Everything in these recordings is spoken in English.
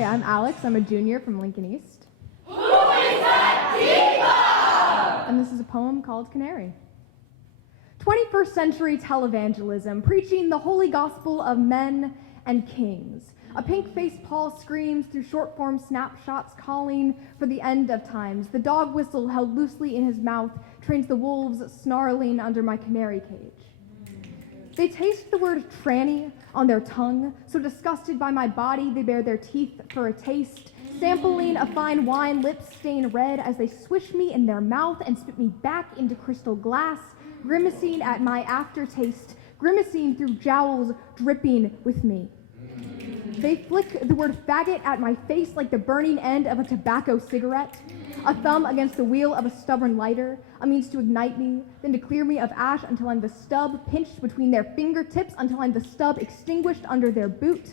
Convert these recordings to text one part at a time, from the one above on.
Hi, I'm Alex. I'm a junior from Lincoln East. Who is that diva? And this is a poem called Canary. 21st century televangelism, preaching the holy gospel of men and kings. A pink-faced Paul screams through short-form snapshots calling for the end of times. The dog whistle held loosely in his mouth trains the wolves snarling under my canary cage. They taste the word tranny on their tongue, so disgusted by my body they bare their teeth for a taste, sampling a fine wine, lips stained red as they swish me in their mouth and spit me back into crystal glass, grimacing at my aftertaste, grimacing through jowls dripping with me. They flick the word faggot at my face like the burning end of a tobacco cigarette, a thumb against the wheel of a stubborn lighter, a means to ignite me, then to clear me of ash until I'm the stub pinched between their fingertips, until I'm the stub extinguished under their boot.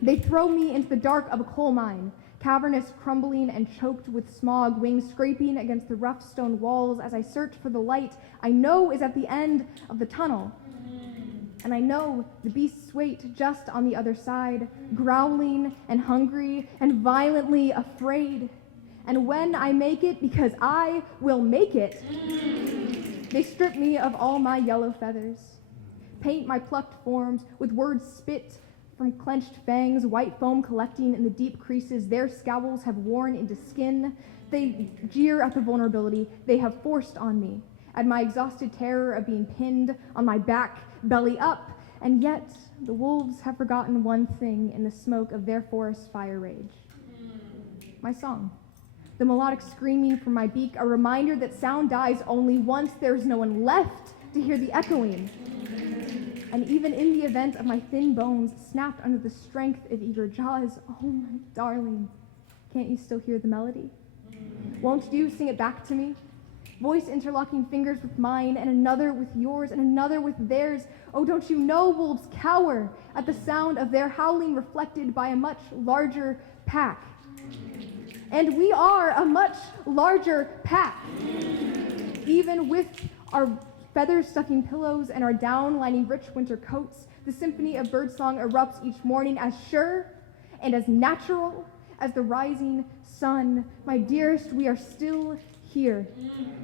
They throw me into the dark of a coal mine, cavernous, crumbling, and choked with smog, wings scraping against the rough stone walls as I search for the light I know is at the end of the tunnel. And I know the beasts wait just on the other side, growling and hungry and violently afraid. And when I make it, because I will make it, they strip me of all my yellow feathers, paint my plucked forms with words spit from clenched fangs, white foam collecting in the deep creases their scowls have worn into skin. They jeer at the vulnerability they have forced on me, at my exhausted terror of being pinned on my back, belly up, and yet the wolves have forgotten one thing in the smoke of their forest fire rage. My song. The melodic screaming from my beak, a reminder that sound dies only once there's no one left to hear the echoing. And even in the event of my thin bones snapped under the strength of eager jaws, oh my darling, can't you still hear the melody? Won't you sing it back to me? Voice interlocking fingers with mine, and another with yours, and another with theirs. Oh, don't you know wolves cower at the sound of their howling reflected by a much larger pack? And we are a much larger pack. Even with our feather-stuffing pillows and our down-lining rich winter coats, the symphony of birdsong erupts each morning as sure and as natural as the rising sun. My dearest, we are still here.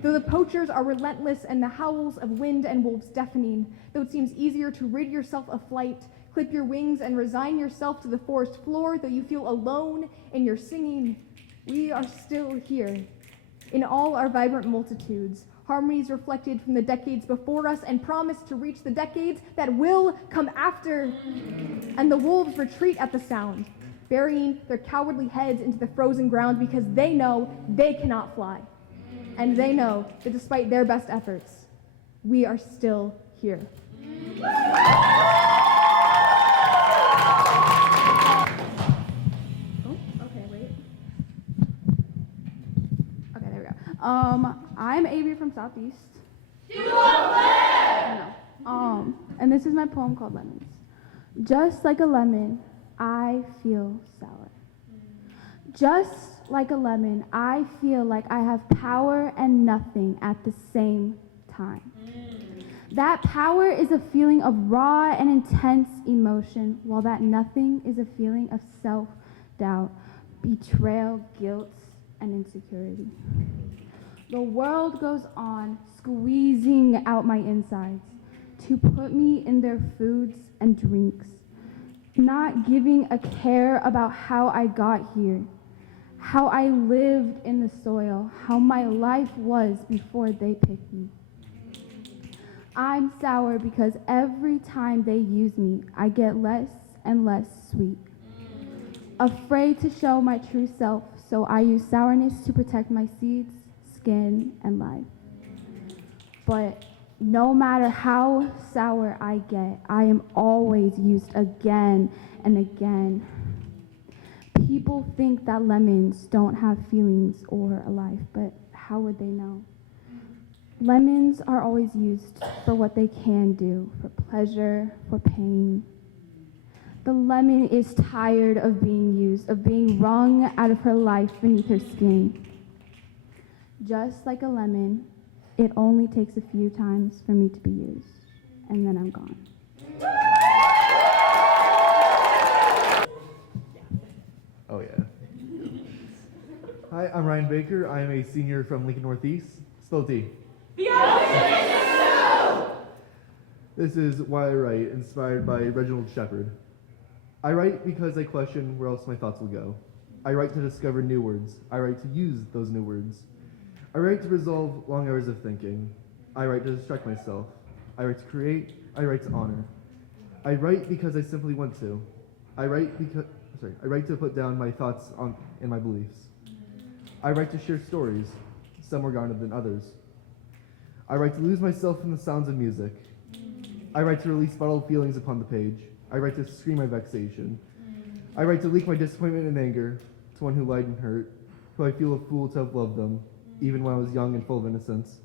Though the poachers are relentless and the howls of wind and wolves deafening, though it seems easier to rid yourself of flight, clip your wings and resign yourself to the forest floor, though you feel alone in your singing, we are still here. In all our vibrant multitudes, harmonies reflected from the decades before us and promise to reach the decades that will come after. And the wolves retreat at the sound, burying their cowardly heads into the frozen ground because they know they cannot fly. And they know that despite their best efforts, we are still here. I'm Avery from Southeast. And this is my poem called Lemons. Just like a lemon, I feel sour. Just like a lemon, I feel like I have power and nothing at the same time. That power is a feeling of raw and intense emotion, while that nothing is a feeling of self-doubt, betrayal, guilt, and insecurity. The world goes on squeezing out my insides to put me in their foods and drinks, not giving a care about how I got here, how I lived in the soil, how my life was before they picked me. I'm sour because every time they use me, I get less and less sweet. Afraid to show my true self, so I use sourness to protect my seeds, skin, and life. But no matter how sour I get, I am always used again and again. People think that lemons don't have feelings or a life, but how would they know? Lemons are always used for what they can do, for pleasure, for pain. The lemon is tired of being used, of being wrung out of her life beneath her skin. Just like a lemon, it only takes a few times for me to be used, and then I'm gone. Oh, yeah. Hi, I'm Ryan Baker. I am a senior from Lincoln Northeast. Spell T. The opposite. This is Why I Write, inspired by Reginald Shepard. I write because I question where else my thoughts will go. I write to discover new words. I write to use those new words. I write to resolve long hours of thinking. I write to distract myself. I write to create. I write to honor. I write because I simply want to. I write to put down my thoughts and my beliefs. I write to share stories, some more garnered than others. I write to lose myself in the sounds of music. I write to release bottled feelings upon the page. I write to scream my vexation. I write to leak my disappointment and anger to one who lied and hurt, who I feel a fool to have loved them, even when I was young and full of innocence.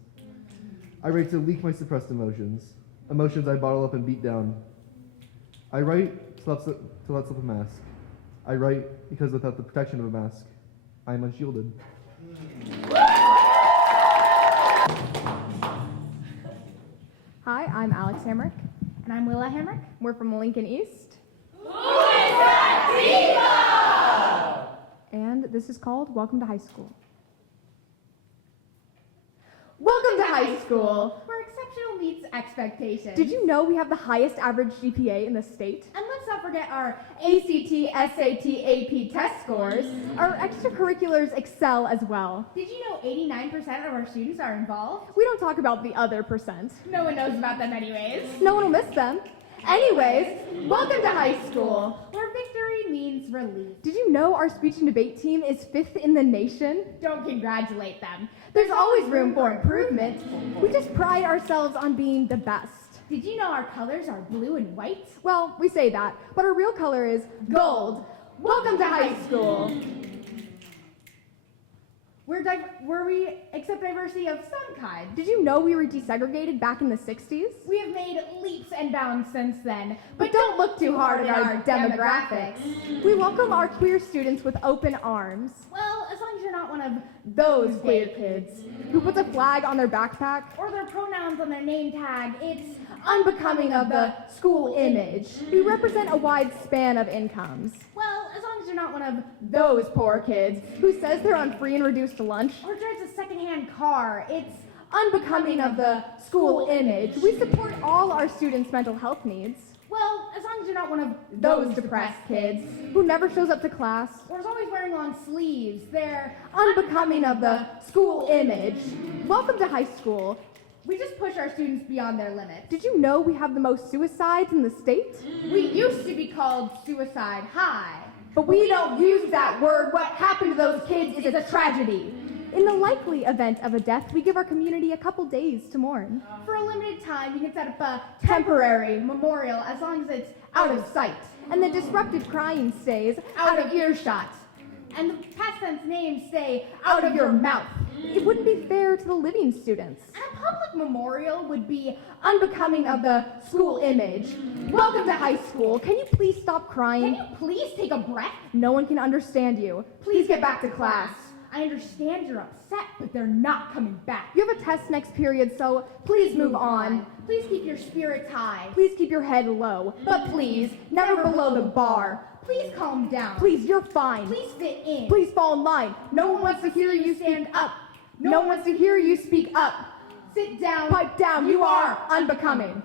I write to leak my suppressed emotions I bottle up and beat down. I write to let slip a mask. I write because without the protection of a mask, I am unshielded. Hi, I'm Alex Hamrick. And I'm Willa Hamrick. We're from Lincoln East. Who is that diva? And this is called Welcome to High School. Welcome to high school! Where exceptional meets expectations. Did you know we have the highest average GPA in the state? And let's not forget our ACT, SAT, AP test scores. Our extracurriculars excel as well. Did you know 89% of our students are involved? We don't talk about the other percent. No one knows about them anyways. No one will miss them. Anyways, welcome to high school. Where victory means relief. Did you know our speech and debate team is 5th in the nation? Don't congratulate them. There's always room for improvement. We just pride ourselves on being the best. Did you know our colors are blue and white? Well, we say that, but our real color is gold. Welcome to high school. Where we accept diversity of some kind. Did you know we were desegregated back in the 60s? We have made leaps and bounds since then, But don't look too hard at our demographics. We welcome our queer students with open arms. Well, as long as you're not one of Those queer kids who puts a flag on their backpack, or their pronouns on their name tag, it's unbecoming of the school image. We represent a wide span of incomes. well, as long as you're not one of Those poor kids who says they're on free and reduced lunch, or drives a secondhand car, it's unbecoming of the school image. We support all our students' mental health needs. well, as long as you're not one of Those depressed kids who never shows up to class, or is always wearing long sleeves, they're unbecoming of the school image. Welcome to high school. we just push our students beyond their limits. Did you know we have the most suicides in the state? We used to be called suicide high. But we don't use that word. What happened to those kids is a tragedy. In the likely event of a death, we give our community a couple days to mourn. For a limited time, you can set up a Temporary, memorial as long as it's out of sight, and the disruptive crying stays out of earshot, and the past tense names stay out of your mouth. It wouldn't be fair to the living students. And a public memorial would be Unbecoming of the school image. Welcome to high school. Can you please stop Can crying? you please take a breath? No one can understand you. Please get back to class. I understand you're upset, but they're not coming back. You have a test next period, so please move on. Please keep your spirits high. Please keep your head low, but please, never below the bar. Please calm down. Please, you're fine. Please fit in. Please fall in line. No one wants to hear you stand up. No one wants to hear you speak up. Sit down. Pipe down, you are unbecoming.